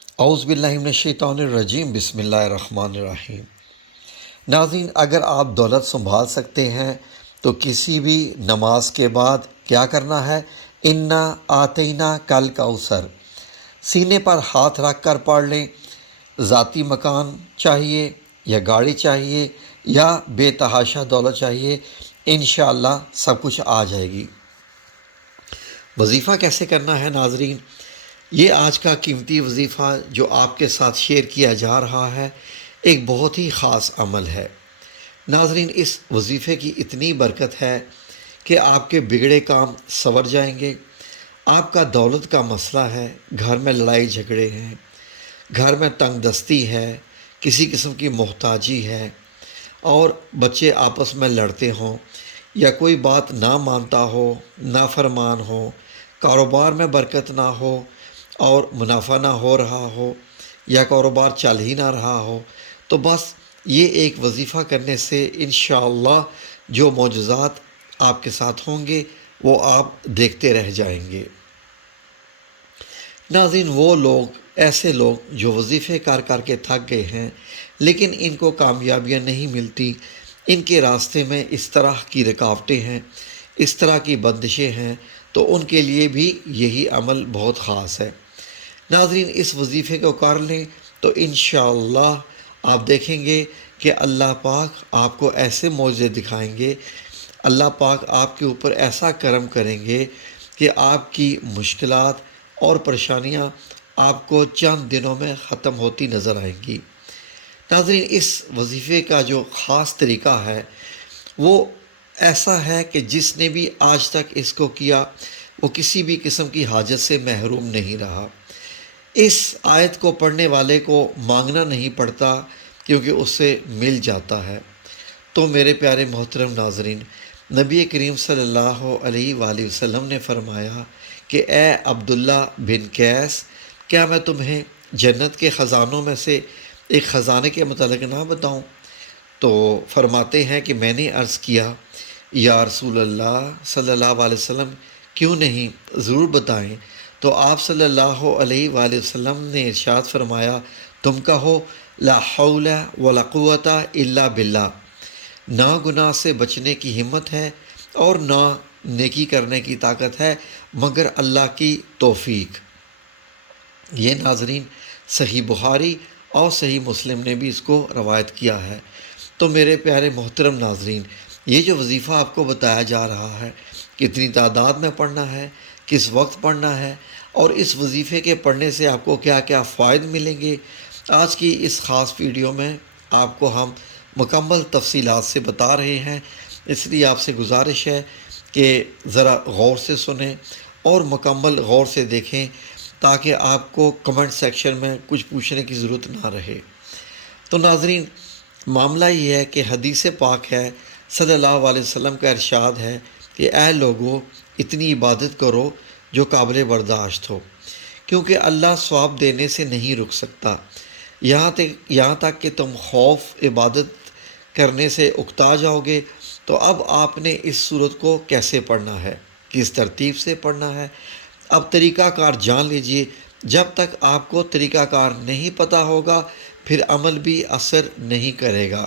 اعوذ باللہ من الشیطان الرجیم، بسم اللہ الرحمن الرحیم۔ ناظرین، اگر آپ دولت سنبھال سکتے ہیں تو کسی بھی نماز کے بعد کیا کرنا ہے؟ انا آتینا کل کوثر سینے پر ہاتھ رکھ کر پڑھ لیں۔ ذاتی مکان چاہیے یا گاڑی چاہیے یا بے تحاشا دولت چاہیے، انشاءاللہ سب کچھ آ جائے گی۔ وظیفہ کیسے کرنا ہے ناظرین؟ یہ آج کا قیمتی وظیفہ جو آپ کے ساتھ شیئر کیا جا رہا ہے ایک بہت ہی خاص عمل ہے۔ ناظرین، اس وظیفے کی اتنی برکت ہے کہ آپ کے بگڑے کام سنور جائیں گے۔ آپ کا دولت کا مسئلہ ہے، گھر میں لڑائی جھگڑے ہیں، گھر میں تنگ دستی ہے، کسی قسم کی محتاجی ہے، اور بچے آپس میں لڑتے ہوں یا کوئی بات نہ مانتا ہو، نافرمان ہو، کاروبار میں برکت نہ ہو اور منافع نہ ہو رہا ہو یا کاروبار چل ہی نہ رہا ہو، تو بس یہ ایک وظیفہ کرنے سے انشاءاللہ جو معجزات آپ کے ساتھ ہوں گے وہ آپ دیکھتے رہ جائیں گے۔ ناظرین، وہ لوگ، ایسے لوگ جو وظیفے کر کے تھک گئے ہیں لیکن ان کو کامیابیاں نہیں ملتی، ان کے راستے میں اس طرح کی رکاوٹیں ہیں، اس طرح کی بندشیں ہیں، تو ان کے لیے بھی یہی عمل بہت خاص ہے۔ ناظرین، اس وظیفے کو کر لیں تو انشاءاللہ آپ دیکھیں گے کہ اللہ پاک آپ کو ایسے معجزے دکھائیں گے، اللہ پاک آپ کے اوپر ایسا کرم کریں گے کہ آپ کی مشکلات اور پریشانیاں آپ کو چند دنوں میں ختم ہوتی نظر آئیں گی۔ ناظرین، اس وظیفے کا جو خاص طریقہ ہے وہ ایسا ہے کہ جس نے بھی آج تک اس کو کیا وہ کسی بھی قسم کی حاجت سے محروم نہیں رہا۔ اس آیت کو پڑھنے والے کو مانگنا نہیں پڑتا کیونکہ اس سے مل جاتا ہے۔ تو میرے پیارے محترم ناظرین، نبی کریم صلی اللہ علیہ وآلہ وسلم نے فرمایا کہ اے عبداللہ بن قیس، کیا میں تمہیں جنت کے خزانوں میں سے ایک خزانے کے متعلق نہ بتاؤں؟ تو فرماتے ہیں کہ میں نے عرض کیا، یا رسول اللہ صلی اللہ علیہ وسلم، کیوں نہیں، ضرور بتائیں۔ تو آپ صلی اللہ علیہ وآلہ وسلم نے ارشاد فرمایا، تم کہو لا حول ولا قوت الا باللہ، نہ گناہ سے بچنے کی ہمت ہے اور نہ نیکی کرنے کی طاقت ہے مگر اللہ کی توفیق۔ یہ ناظرین صحیح بخاری اور صحیح مسلم نے بھی اس کو روایت کیا ہے۔ تو میرے پیارے محترم ناظرین، یہ جو وظیفہ آپ کو بتایا جا رہا ہے، کتنی تعداد میں پڑھنا ہے، کس وقت پڑھنا ہے، اور اس وظیفے کے پڑھنے سے آپ کو کیا کیا فوائد ملیں گے، آج کی اس خاص ویڈیو میں آپ کو ہم مکمل تفصیلات سے بتا رہے ہیں۔ اس لیے آپ سے گزارش ہے کہ ذرا غور سے سنیں اور مکمل غور سے دیکھیں تاکہ آپ کو کمنٹ سیکشن میں کچھ پوچھنے کی ضرورت نہ رہے۔ تو ناظرین، معاملہ یہ ہے کہ حدیث پاک ہے، صلی اللہ علیہ وسلم کا ارشاد ہے کہ اے لوگو، اتنی عبادت کرو جو قابل برداشت ہو، کیونکہ اللہ ثواب دینے سے نہیں رک سکتا یہاں تک کہ تم خوف عبادت کرنے سے اکتا جاؤ گے۔ تو اب آپ نے اس صورت کو کیسے پڑھنا ہے، کس ترتیب سے پڑھنا ہے، اب طریقہ کار جان لیجئے۔ جب تک آپ کو طریقہ کار نہیں پتہ ہوگا پھر عمل بھی اثر نہیں کرے گا۔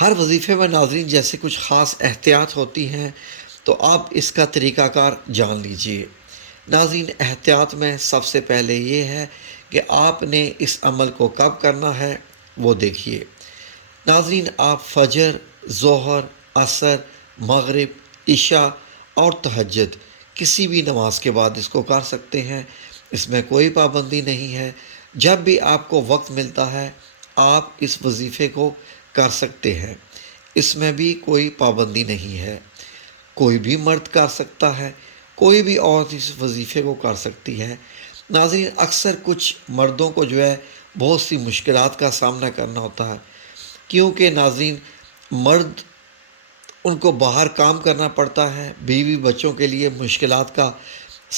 ہر وظیفے میں ناظرین جیسے کچھ خاص احتیاط ہوتی ہیں، تو آپ اس کا طریقہ کار جان لیجئے۔ ناظرین، احتیاط میں سب سے پہلے یہ ہے کہ آپ نے اس عمل کو کب کرنا ہے وہ دیکھیے۔ ناظرین، آپ فجر، ظہر، عصر، مغرب، عشاء اور تہجد کسی بھی نماز کے بعد اس کو کر سکتے ہیں، اس میں کوئی پابندی نہیں ہے۔ جب بھی آپ کو وقت ملتا ہے آپ اس وظیفے کو کر سکتے ہیں، اس میں بھی کوئی پابندی نہیں ہے۔ کوئی بھی مرد کر سکتا ہے، کوئی بھی عورت اس وظیفے کو کر سکتی ہے۔ ناظرین، اکثر کچھ مردوں کو جو ہے بہت سی مشکلات کا سامنا کرنا ہوتا ہے، کیونکہ ناظرین مرد ان کو باہر کام کرنا پڑتا ہے، بیوی بچوں کے لیے مشکلات کا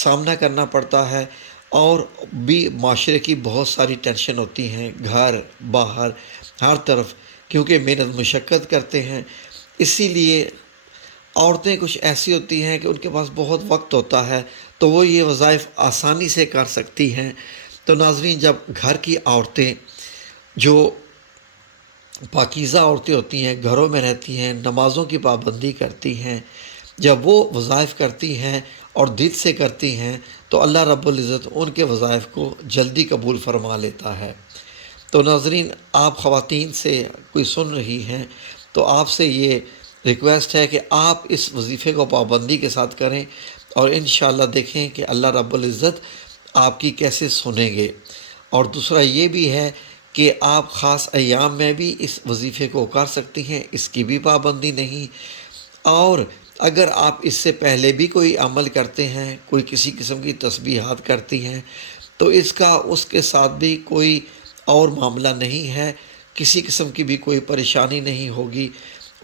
سامنا کرنا پڑتا ہے، اور بھی معاشرے کی بہت ساری ٹینشن ہوتی ہیں، گھر باہر ہر طرف، کیونکہ محنت مشقت کرتے ہیں۔ اسی لیے عورتیں کچھ ایسی ہوتی ہیں کہ ان کے پاس بہت وقت ہوتا ہے تو وہ یہ وظائف آسانی سے کر سکتی ہیں، تو ناظرین، جب گھر کی عورتیں جو پاکیزہ عورتیں ہوتی ہیں، گھروں میں رہتی ہیں، نمازوں کی پابندی کرتی ہیں، جب وہ وظائف کرتی ہیں اور دل سے کرتی ہیں تو اللہ رب العزت ان کے وظائف کو جلدی قبول فرما لیتا ہے۔ تو ناظرین، آپ خواتین سے کوئی سن رہی ہیں تو آپ سے یہ ریکویسٹ ہے کہ آپ اس وظیفے کو پابندی کے ساتھ کریں، اور انشاءاللہ دیکھیں کہ اللہ رب العزت آپ کی کیسے سنیں گے۔ اور دوسرا یہ بھی ہے کہ آپ خاص ایام میں بھی اس وظیفے کو کر سکتی ہیں، اس کی بھی پابندی نہیں۔ اور اگر آپ اس سے پہلے بھی کوئی عمل کرتے ہیں، کوئی کسی قسم کی تسبیحات کرتی ہیں، تو اس کے ساتھ بھی کوئی اور معاملہ نہیں ہے، کسی قسم کی بھی کوئی پریشانی نہیں ہوگی۔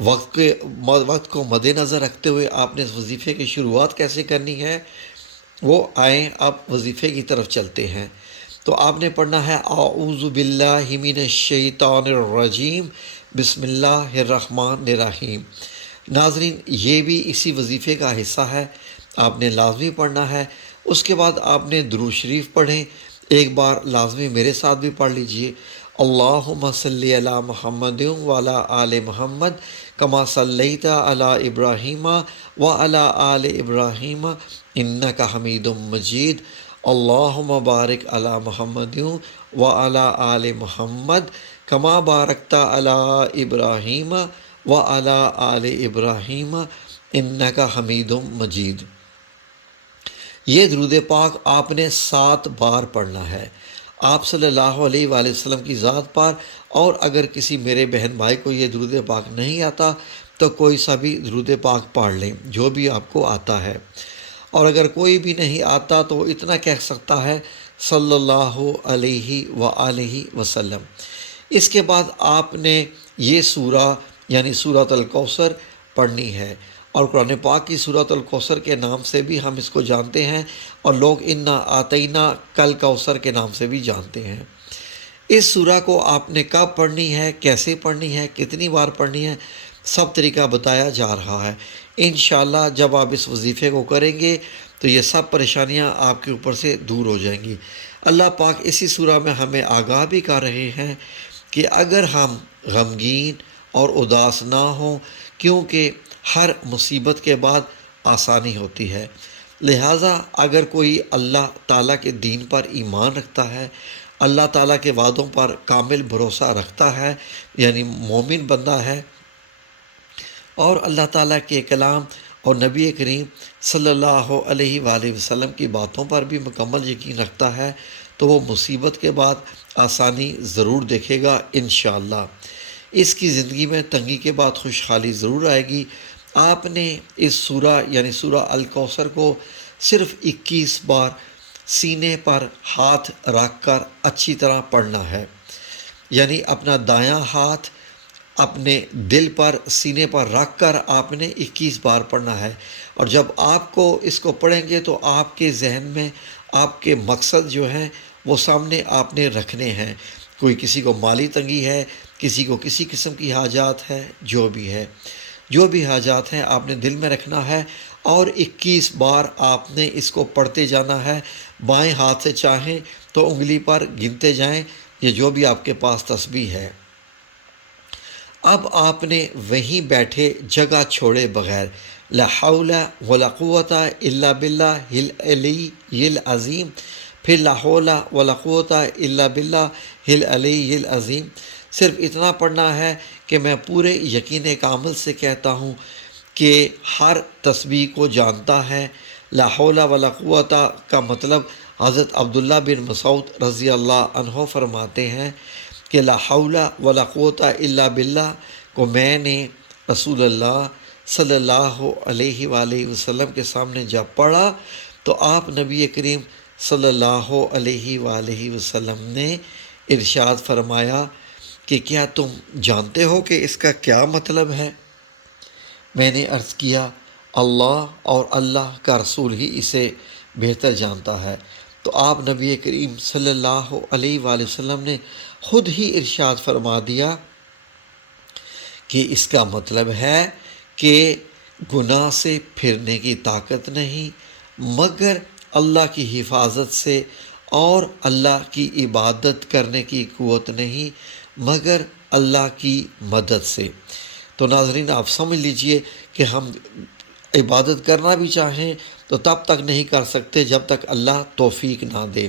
وقت کو مد نظر رکھتے ہوئے آپ نے اس وظیفے کی شروعات کیسے کرنی ہے، وہ آئیں آپ وظیفے کی طرف چلتے ہیں۔ تو آپ نے پڑھنا ہے اعوذ باللہ من الشیطان الرجیم بسم اللہ الرحمن الرحیم۔ ناظرین، یہ بھی اسی وظیفے کا حصہ ہے، آپ نے لازمی پڑھنا ہے۔ اس کے بعد آپ نے درود شریف پڑھیں، ایک بار لازمی میرے ساتھ بھی پڑھ لیجئے، اللہم صلی علی محمد وعلی آل محمد کما صلیت علی ابراہیم وعلی آل ابراہیم انک حمید مجید، اللہم بارک علی محمد وعلی آل محمد کما بارکت علی ابراہیم وعلی آل ابراہیم انک حمید مجید۔ یہ درود پاک آپ نے 7 بار پڑھنا ہے، آپ صلی اللہ علیہ وآلہ وسلم کی ذات پر۔ اور اگر کسی میرے بہن بھائی کو یہ درود پاک نہیں آتا تو کوئی سا بھی درود پاک پڑھ لیں، جو بھی آپ کو آتا ہے۔ اور اگر کوئی بھی نہیں آتا تو اتنا کہہ سکتا ہے صلی اللہ علیہ وآلہ وسلم۔ اس کے بعد آپ نے یہ سورہ یعنی سورۃ الکوثر پڑھنی ہے، اور قرآن پاک کی سورۃ الکوثر کے نام سے بھی ہم اس کو جانتے ہیں، اور لوگ انا آتینا کل کوثر کے نام سے بھی جانتے ہیں۔ اس سورہ کو آپ نے کب پڑھنی ہے، کیسے پڑھنی ہے، کتنی بار پڑھنی ہے، سب طریقہ بتایا جا رہا ہے۔ انشاءاللہ جب آپ اس وظیفے کو کریں گے تو یہ سب پریشانیاں آپ کے اوپر سے دور ہو جائیں گی۔ اللہ پاک اسی سورہ میں ہمیں آگاہ بھی کر رہے ہیں کہ اگر ہم غمگین اور اداس نہ ہوں، کیونکہ ہر مصیبت کے بعد آسانی ہوتی ہے، لہٰذا اگر کوئی اللہ تعالیٰ کے دین پر ایمان رکھتا ہے، اللہ تعالیٰ کے وعدوں پر کامل بھروسہ رکھتا ہے، یعنی مومن بندہ ہے، اور اللہ تعالیٰ کے کلام اور نبی کریم صلی اللہ علیہ وآلہ وسلم کی باتوں پر بھی مکمل یقین رکھتا ہے، تو وہ مصیبت کے بعد آسانی ضرور دیکھے گا انشاءاللہ۔ اس کی زندگی میں تنگی کے بعد خوشحالی ضرور آئے گی۔ آپ نے اس سورہ یعنی سورہ الکوثر کو صرف 21 بار سینے پر ہاتھ رکھ کر اچھی طرح پڑھنا ہے، یعنی اپنا دایاں ہاتھ اپنے دل پر سینے پر رکھ کر آپ نے 21 بار پڑھنا ہے۔ اور جب آپ کو اس کو پڑھیں گے تو آپ کے ذہن میں آپ کے مقصد جو ہیں وہ سامنے آپ نے رکھنے ہیں۔ کوئی کسی کو مالی تنگی ہے، کسی کو کسی قسم کی حاجات ہے، جو بھی حاجات ہیں آپ نے دل میں رکھنا ہے، اور 21 بار آپ نے اس کو پڑھتے جانا ہے۔ بائیں ہاتھ سے چاہیں تو انگلی پر گنتے جائیں، یہ جو بھی آپ کے پاس تسبیح ہے۔ اب آپ نے وہیں بیٹھے جگہ چھوڑے بغیر لا حول ولا قوت الا باللہ العلی العظیم، پھر لا حول ولا قوت الا باللہ العلی العظیم، صرف اتنا پڑھنا ہے کہ میں پورے یقین کامل سے کہتا ہوں کہ ہر تسبیح کو جانتا ہے۔ لا حول ولا قوت کا مطلب حضرت عبداللہ بن مسعود رضی اللہ عنہ فرماتے ہیں کہ لا حول ولا قوت الا باللہ کو میں نے رسول اللہ صلی اللہ علیہ وآلہ وسلم کے سامنے جب پڑھا تو آپ نبی کریم صلی اللہ علیہ وآلہ وسلم نے ارشاد فرمایا کہ کیا تم جانتے ہو کہ اس کا کیا مطلب ہے؟ میں نے عرض کیا اللہ اور اللہ کا رسول ہی اسے بہتر جانتا ہے۔ تو آپ نبی کریم صلی اللہ علیہ وآلہ وسلم نے خود ہی ارشاد فرما دیا کہ اس کا مطلب ہے کہ گناہ سے پھرنے کی طاقت نہیں مگر اللہ کی حفاظت سے اور اللہ کی عبادت کرنے کی قوت نہیں مگر اللہ کی مدد سے۔ تو ناظرین آپ سمجھ لیجئے کہ ہم عبادت کرنا بھی چاہیں تو تب تک نہیں کر سکتے جب تک اللہ توفیق نہ دے،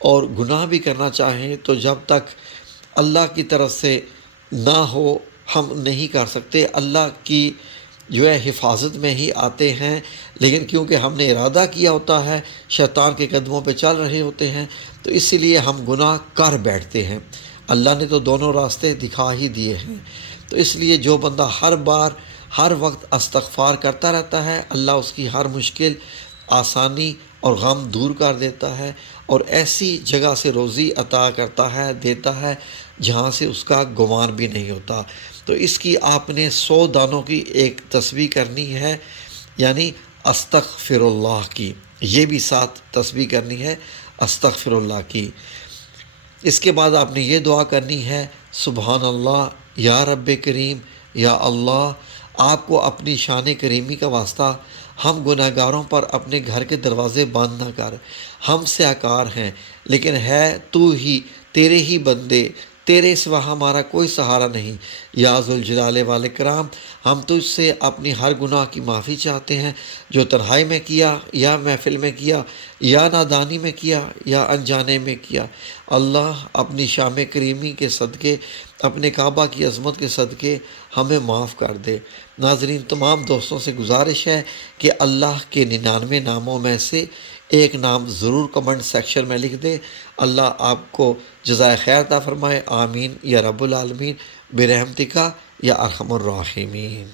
اور گناہ بھی کرنا چاہیں تو جب تک اللہ کی طرف سے نہ ہو ہم نہیں کر سکتے۔ اللہ کی جو ہے حفاظت میں ہی آتے ہیں، لیکن کیونکہ ہم نے ارادہ کیا ہوتا ہے، شیطان کے قدموں پہ چل رہے ہوتے ہیں، تو اسی لیے ہم گناہ کر بیٹھتے ہیں۔ اللہ نے تو دونوں راستے دکھا ہی دیے ہیں، تو اس لیے جو بندہ ہر بار ہر وقت استغفار کرتا رہتا ہے، اللہ اس کی ہر مشکل آسانی اور غم دور کر دیتا ہے، اور ایسی جگہ سے روزی عطا کرتا ہے، دیتا ہے جہاں سے اس کا گمان بھی نہیں ہوتا۔ تو اس کی آپ نے 100 دانوں کی ایک تسبیح کرنی ہے، یعنی استغفر اللہ کی، یہ بھی ساتھ تسبیح کرنی ہے استغفر اللہ کی۔ اس کے بعد آپ نے یہ دعا کرنی ہے، سبحان اللہ یا رب کریم، یا اللہ آپ کو اپنی شان کریمی کا واسطہ ہم گناہ گاروں پر اپنے گھر کے دروازے بند نہ کر، ہم سیاکار ہیں لیکن ہے تو ہی، تیرے ہی بندے، تیرے سوا ہمارا کوئی سہارا نہیں، یا ذوالجلال والاکرام ہم تجھ سے اپنی ہر گناہ کی معافی چاہتے ہیں، جو تنہائی میں کیا یا محفل میں کیا یا نادانی میں کیا یا انجانے میں کیا۔ اللہ اپنی شان کریمی کے صدقے، اپنے کعبہ کی عظمت کے صدقے ہمیں معاف کر دے۔ ناظرین تمام دوستوں سے گزارش ہے کہ اللہ کے 99 ناموں میں سے ایک نام ضرور کمنٹ سیکشن میں لکھ دے۔ اللہ آپ کو جزائے خیر عطا فرمائے، آمین یا رب العالمین، برحمتک یا ارحم الراحمین۔